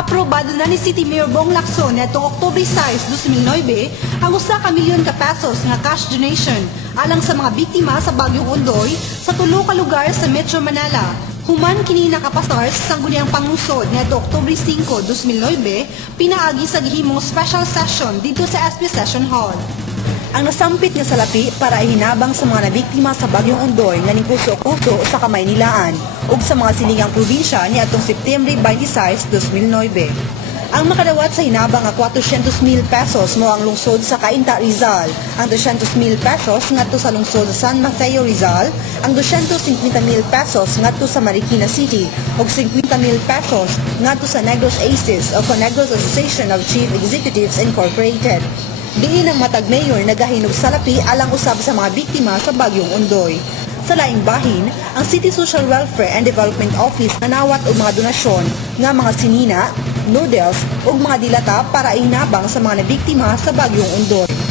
Aprobado na ni City Mayor Bong Lacson netong Oktubre 6, 2009 ang usa ka milyon ka pesos nga cash donation alang sa mga biktima sa Bagyong Ondoy sa tulo ka lugar sa Metro Manila. Human kini nakapasar sa sangguniang pangungsod neto Oktubre 5, 2009 pinaagi sa gihimong special session dito sa SP Session Hall. Ang nasampit nga salapi para ihinabang sa mga nabiktima sa Bagyong Ondoy nga ningkuso-kuso sa Kamaynilaan ug sa mga siligang probinsya niadtong Septembre 26, 2009. Ang makadawat sa hinabang nga 400,000 pesos mo ang lungsod sa Cainta, Rizal, ang 200,000 pesos ngadto sa lungsod sa San Mateo, Rizal, ang 250,000 pesos ngadto sa Marikina City ug 50,000 pesos ngadto sa Negros Aces o Negros Association of Chief Executives Incorporated. Diin ang matag mayor nagahinog salapi alang usab sa mga biktima sa Bagyong Ondoy. Sa laing bahin, ang City Social Welfare and Development Office nanawat og mga donasyon nga mga sinina, noodles ug mga dilata para inabang sa mga nabiktima sa Bagyong Ondoy.